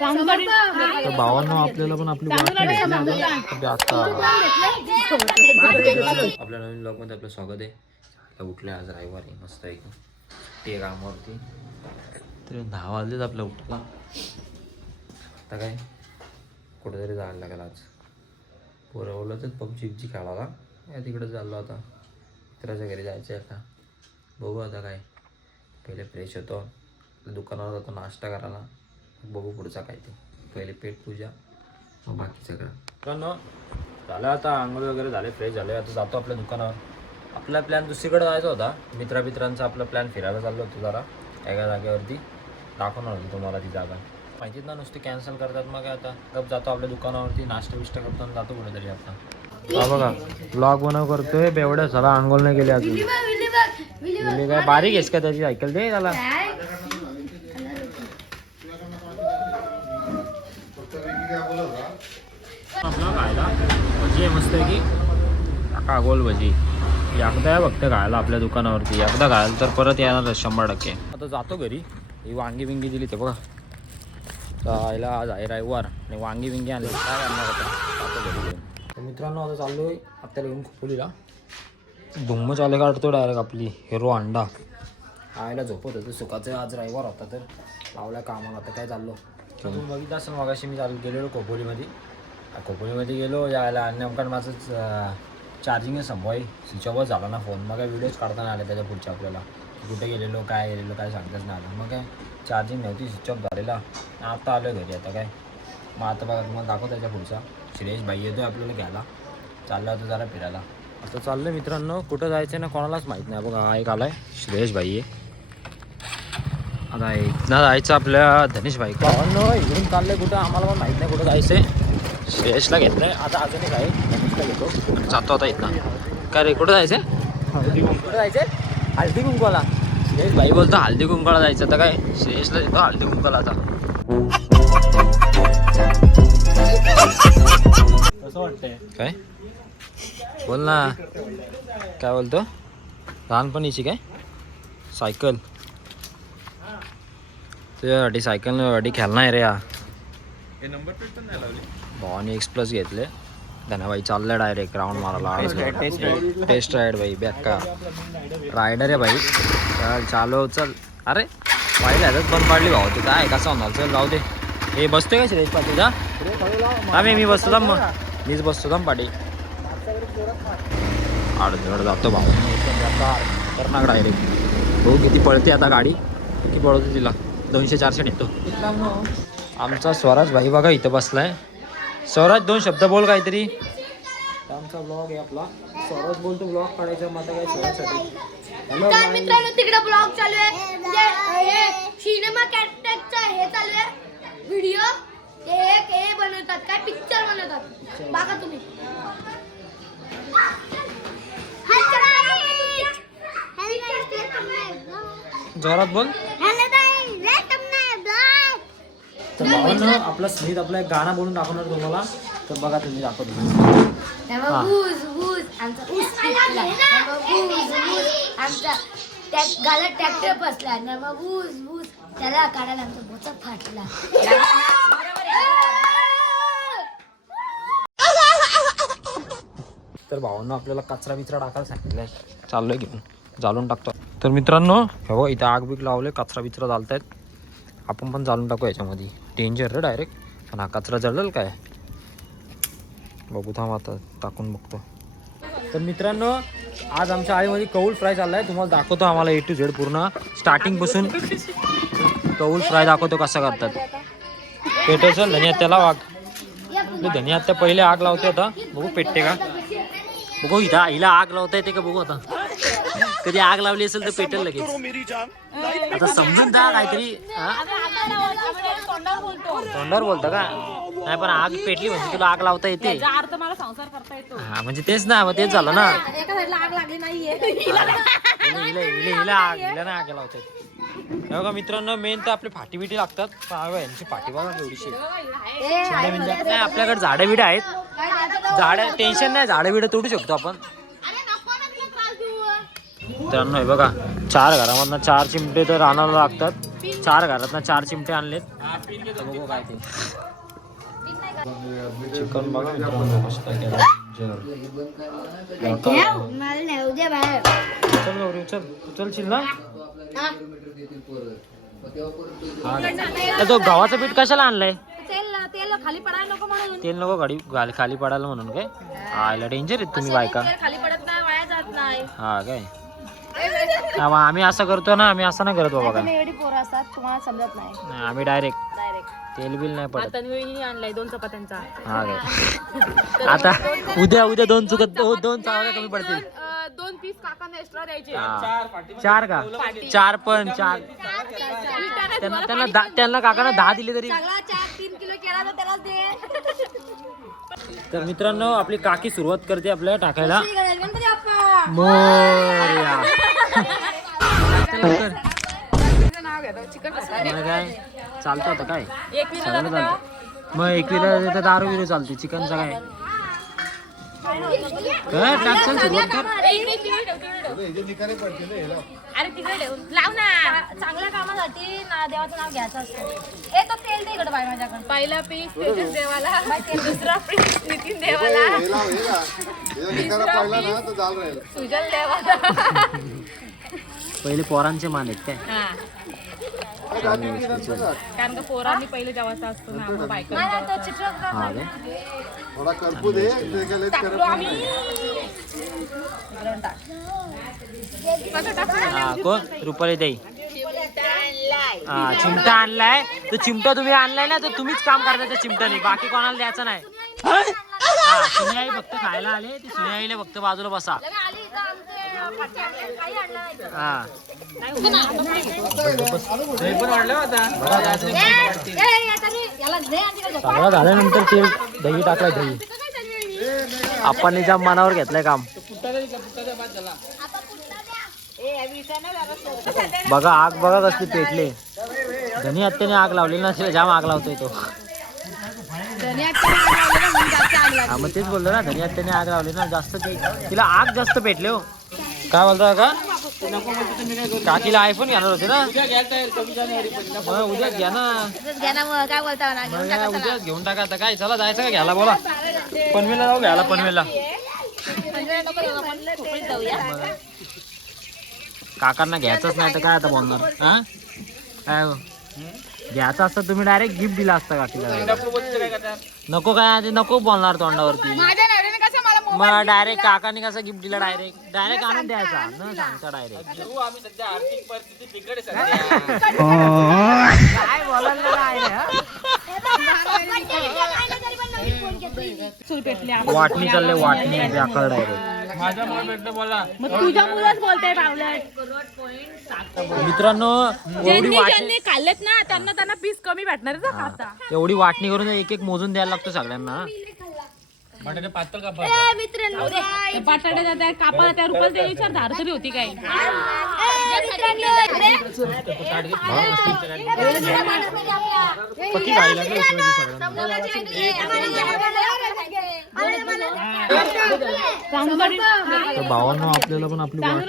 तर भावांनो आपल्याला पण आपली आपल्या नवीन ब्लॉग मध्ये आपलं स्वागत आहे. उठले आज रविवार आहे, मस्त एकदम ते कामावरती. तर 10 वाजलेच आपलं उठला. आता काय कुठेतरी जायला लागेल आज. पोरवलं पबजी खेळायला या तिकडे चाललो आता. मित्राच्या घरी जायचं आहे आता. बघू आता काय. पहिले फ्रेश होतो, दुकानावर जातो नाश्ता करायला. बघू पुढचा काय ते. पहिले पेट पूजा मग बाकी सगळं. मित्रांनो झालं आता आंघोळ वगैरे झाले, फ्रेश झाले. आता जातो आपल्या दुकानावर. आपला प्लॅन दुसरीकडे जायचा होता. मित्रांचा आपला प्लॅन फिरायला चाललो होतो जरा एका जागेवरती. दाखवणार होतो तुम्हाला ती जागा. माहितीच ना नुसती कॅन्सल करतात. मग आता गप जातो आपल्या दुकानावरती, नाश्ता बिष्टा करतो आणि जातो कुठेतरी आता. हा बघा ब्लॉग बनव करतोय बेवड्या. झाला आंघोळ नाही गेली अजून. काय बारीक आहेस का त्याची सायकल दे त्याला. आपला खायला भजी आहे मस्त की काका गोल भजी. एकदा आहे फक्त खायला आपल्या दुकानावरती. एकदा खायला तर परत येणार 100%. आता जातो घरी. ही वांगी बिंगी दिली ते बघा. खायला आज आहे रविवार आणि वांगी बिंगी आणली. काय करणार आता जातो घरी घेऊन. तर मित्रांनो आता चाललो आहे आपल्याला येऊन खोपोलीला. धुम्म चाले काढतो डायरेक्ट आपली हिरो अंडा. आयला झोपत होतं सुखाचं. आज रविवार होता तर लावला कामाला. आता काय चाललो तुम्ही बघितलं असं मगाशी मी गेलेलो खोपोलीमध्ये गेलो यायला. आणि नेमकं माझं चार्जिंग संपवाई स्विच ऑफच झाला ना फोन. मग काय व्हिडिओज काढताना आले त्याच्या पुढच्या आपल्याला. कुठे गेलेलो काय सांगताच नाही आलं. मग काय चार्जिंग नव्हती, स्विच ऑफ झालेला. आता आलो घरी. आता काय मग आता बघा तुम्हाला दाखव त्याच्या पुढचा. श्रेयश भाई येतो आपल्याला घ्यायला. चाललं होतं जरा फिरायला. आता चाललं मित्रांनो. कुठं जायचं ना कोणालाच माहीत नाही. बघा एक आलाय श्रेयश भाई आहे. आता इथनं जायचं आपल्या धनेश भाई भावांनो. इकडून चाललंय कुठं आम्हाला पण माहीत नाही कुठं जायचं आहे. श्रेयशला घेतलंय आता. अजून एक आहे धनेशला घेतो. जातो आता इथनं. काय रे कुठं जायचं आहे? कुठं जायचं आहे? हळदी कुंकवाला. श्रेयश भाई बोलतो हळदी कुंकवाला जायचं. आता काय श्रेयशला देतो हळदी कुंकवाला. आता कसं वाटतंय काय बोल ना. काय बोलतो? लहानपणीची काय सायकल तुझ्यासाठी सायकल खेळणार आहे रे. या नंबर प्लेट पण नाही लावली. भावाने X+ घेतले. धनाबाई चाललं डायरेक्ट राऊंड मारायला. टेस्ट राईड भाई बेक्का रायडर आहे भाई. चल चालव चल. अरे पाहिलं ह्याच्यात बंद पाडली भाऊ. तू काय कसं होणार. चल जाऊ दे. हे बसतोय का श्रेयश पाटील का आम्ही मी बसतो थांब. मग मीच बसतो थांब पाटी. आडजड जातो भाऊ. खतरनाक डायरेक्ट. भाऊ किती पळते आता गाडी. किती पळवते तिला. 200-400 निघतो. आमचा स्वराज भाई बघा इथं बसलाय. स्वराज 2 शब्द बोल काहीतरी. आमचा ब्लॉग आहे आपला. स्वराज बोलतो ब्लॉग काढायचा. मग काय स्वराजसाठी तर मित्रांनो तिकडे ब्लॉग चालू आहे. म्हणजे सिनेमा कॅरेक्टरचा हे चालू आहे व्हिडिओ. ते हे बनवतात काय पिक्चर बनवतात. बघा तुम्ही. जोरात बोल. तर भावांनो आपला स्मित आपला एक गाणं बोलून दाखवणार तुम्हाला. तर बघा तुम्ही दाखवतो. आमचा गाला ट्रॅक्टर बसला ना मग ऊस त्याला काढायला आमचा बोचा फाटला. तर भावांनो आपल्याला कचरा बिचरा टाकायला सांगितलंय. चाललोय घेऊन जाळून टाकतो. तर मित्रांनो हे बघ इथं आग बिग लावले. कचरा बिचरा जाळतायत. आपण पण जाळून टाकू याच्यामध्ये. डेंजर रे डायरेक्ट. पण हा कचरा जळेल काय बघू थांब आता टाकून बघतो. तर मित्रांनो आज आमच्या आळीमध्ये कौल फ्राय चाललाय. तुम्हाला दाखवतो आम्हाला A to Z पूर्ण स्टार्टिंगपासून कौल फ्राय दाखवतो कसा करतात. पेटायचं धनिया त्याला वाघ. धनिया त्या पहिले आग लावते. आता बघू पेटते का बघू. इथं हिला आग लावता येते का बघू. आता कधी आग लावली असेल तर पेटेल लगेच. आता समजून जा काहीतरी. तोंडावर बोलतं का नाही. पण आग पेटली म्हणजे तुला आग लावता येते. हा म्हणजे तेच ना. मग तेच झालं ना. हिला आग लावता येते. बघा मित्रांनो मेन तर आपली फाटी बिटी लागतात. यांची फाटी बघा एवढीशी. नाही आपल्याकडे झाडं बिडं आहेत. झाडं टेन्शन नाही. झाडं बिडं तोडू शकतो आपण. मित्रांनो हे बघा 4 घरामधनं 4 चिमटे तर आणायला लागतात. 4 घरातनं 4 चिमटे आणलेत. बघू काय ते चिकन बघा मित्रांनो कसं काय केलं मला नेऊ दे बाहेर. चल गौरी चल उचलशील ना तो गव्हाचं पीठ कशाला आणलंय तेल खाली पडायला नको म्हणून. तेल नको खाली पडायला म्हणून काय आयला डेंजर आहेत तुम्ही बायका. खाली पडत नाही, वाया जात नाही. हा काय हा, मग आम्ही असं करतो ना आम्ही असं नाही करत बाबा काय एवढी पोरं असतात तुम्हाला समजत नाही. नाही, आम्ही डायरेक्ट तेल बिल नाही पडत. आणलाय 2 चपात्यांचा. हा काय आता उद्या दोन चावल्या कमी पडतील. 2 पीस काकांना एक्स्ट्रा द्यायचे. हा. 4 का 4 पण 4 त्यांना काकांना 10 दिले तरी. 3 किलो केला तर त्यालाच दे. तर मित्रांनो आपली काकी सुरुवात करते आपल्याला टाकायला गणपती बाप्पा. मोरया. मग काय चालतं आता काय सगळं चालतं. मग एकवीला दारू बिरू चालते चिकनचा काय टाकशील सुरुवात कर. अरे तिकडे लाव ना. चांगल्या कामासाठी ना देवाचं नाव घ्यायचं असतं. ए तो तेल दे इकडे बाई माझ्याकडे. पहिला पीस तेजस देवाला, दुसरा पीस नितीन देवाला, सुजल देवाला. पहिले पोरांचे मान आहेत काय कारण का पोरांनी पहिले जेवायचं असतो ना मग बायकांनी तो चित्रक हा काय थोडा करपू दे हा कोण रुपाली ताई हा चिमटा आणलाय तो चिमटा तुम्ही आणलाय ना तर तुम्हीच काम करता त्या चिमट्याने बाकी कोणाला द्यायचं नाही. हा सुनियाई फक्त खायला आले ती सुनियाईला फक्त बाजूला बसा. हा सगळं झाल्यानंतर ते दही टाकलाय दही आपण ज्या मनावर घेतलंय काम. बघा आग बघा कसली पेटले. धनी हत्याने आग लावली ना जाम आग लावतोय तो. हा मग तेच बोलतो ना धनी हत्याने आग लावली ना जास्त तिला आग जास्त पेटले हो. काय बोलता का काकीला आयफोन घेणार होते ना उद्या घ्या ना. काय बोलता उद्याच घेऊन टाका आता काय चला जायचं का घ्यायला बोला पनवेलला जाऊ घ्यायला पनवेलला. काकांना घ्यायचंच नाही तर काय आता बोलणार. हा काय घ्यायचं असतं तुम्ही डायरेक्ट गिफ्ट दिला असता काकीला. नको काय नको बोलणार तोंडावरती. मग डायरेक्ट काकाने कसं गिफ्ट दिलं डायरेक्ट आणून द्यायचा न सांगता डायरेक्ट. काय बोलायला वाटणी चालले वाटणी व्याकळ डायरेक्ट. मित्रांनो खाल्लेत ना त्यांना पीस कमी भेटणार. एवढी वाटणी करून एक एक मोजून द्यायला लागतो सगळ्यांना. बटाटे जाते कापाला त्या रुपयाला ते विचार धार तरी होती काय. पक्की गाडी लागली भावांना आपल्याला पण आपली वाटणी